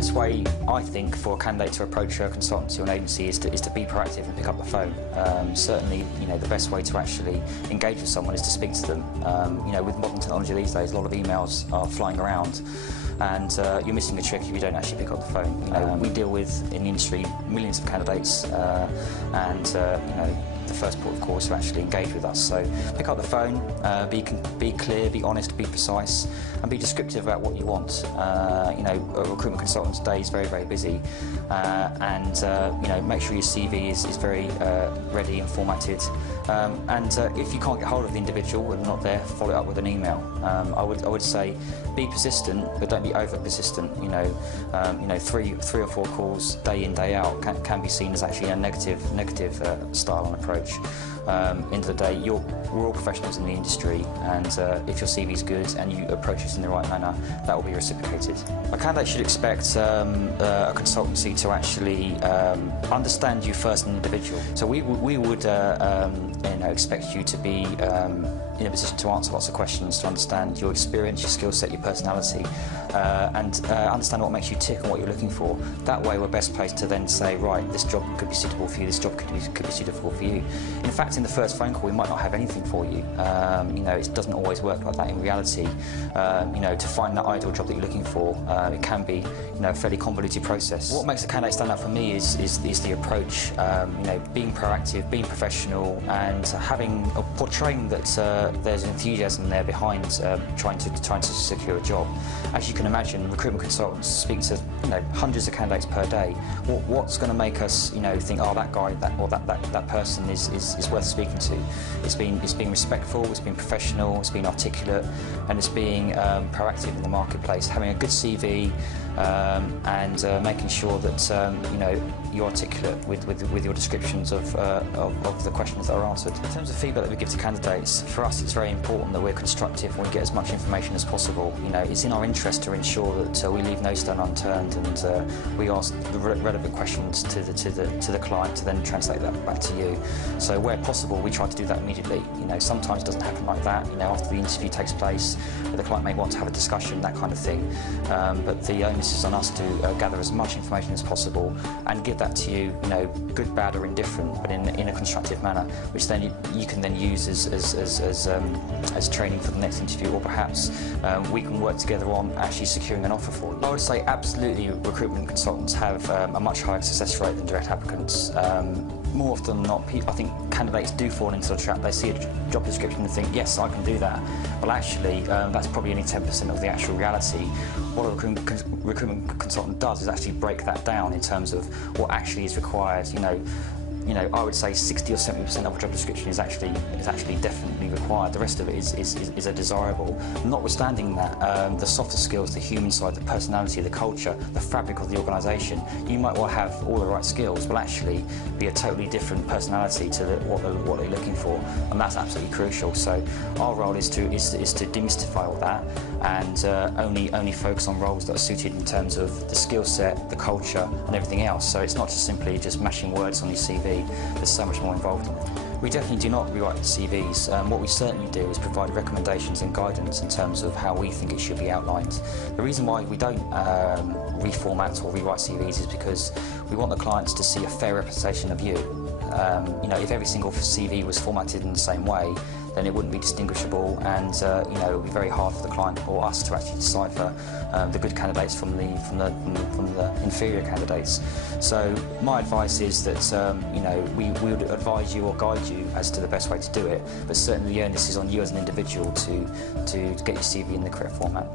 best way, I think, for a candidate to approach a consultancy or an agency is to be proactive and pick up the phone. Certainly, the best way to actually engage with someone is to speak to them. With modern technology these days, a lot of emails are flying around, and you're missing a trick if you don't actually pick up the phone. We deal with, in the industry, millions of candidates, the first port of call is to actually engage with us. So pick up the phone, be clear, be honest, be precise, and be descriptive about what you want. A recruitment consultant's day is very, very busy, and make sure your CV is very ready and formatted. If you can't get hold of the individual and not there, follow it up with an email. I would say be persistent, but don't be over persistent. Three or four calls day in, day out can be seen as actually a negative style and approach. End of the day, we're all professionals in the industry, and if your CV is good and you approach it in the right manner, that will be reciprocated. A candidate should expect a consultancy to actually understand you first as an individual. So we would expect you to be in a position to answer lots of questions, to understand your experience, your skill set, your personality, and understand what makes you tick and what you're looking for. That way we're best placed to then say, right, this job could be suitable for you, this job could be suitable for you. In fact, in the first phone call we might not have anything for you. It doesn't always work like that in reality. To find that ideal job that you're looking for, it can be a fairly convoluted process. What makes a candidate stand out for me is the approach, being proactive, being professional, and portraying that there's enthusiasm there behind trying to secure a job. As you can imagine, recruitment consultants speak to hundreds of candidates per day. What's going to make us think, oh, that guy or that person is worth speaking to? It's being respectful, it's being professional, it's being articulate, and it's being proactive in the marketplace, having a good CV, and making sure that you're articulate with your descriptions of the questions that are answered. In terms of feedback that we give to candidates, for us it's very important that we're constructive and we get as much information as possible. It's in our interest to ensure that we leave no stone unturned, and we ask the relevant questions to the client to then translate that back to you. So where possible, we try to do that immediately. Sometimes it doesn't happen like that. After the interview takes place, the client may want to have a discussion, that kind of thing. But the onus is on us to gather as much information as possible and give that to you, good, bad, or indifferent, but in a constructive manner, which then you can then use as training for the next interview, or perhaps we can work together on actually securing an offer for you. I would say absolutely recruitment consultants have a much higher success rate than direct applicants. More often than not, I think candidates do fall into the trap. They see a job description and think, yes, I can do that. Well, actually, that's probably only 10% of the actual reality. What a recruitment consultant does is actually break that down in terms of what actually is required. I would say 60 or 70% of a job description is actually definitely required. The rest of it is a desirable. Notwithstanding that, the softer skills, the human side, the personality, the culture, the fabric of the organisation, you might well have all the right skills, but actually be a totally different personality to what they're looking for, and that's absolutely crucial. So our role is to demystify all that and only focus on roles that are suited in terms of the skill set, the culture, and everything else. So it's not just simply mashing words on your CV. There's so much more involved in it. We definitely do not rewrite the CVs. What we certainly do is provide recommendations and guidance in terms of how we think it should be outlined. The reason why we don't reformat or rewrite CVs is because we want the clients to see a fair representation of you. If every single CV was formatted in the same way, then it wouldn't be distinguishable, and it would be very hard for the client or us to actually decipher the good candidates from the inferior candidates. So my advice is that we would advise you or guide you as to the best way to do it, but certainly the onus is on you as an individual to get your CV in the correct format.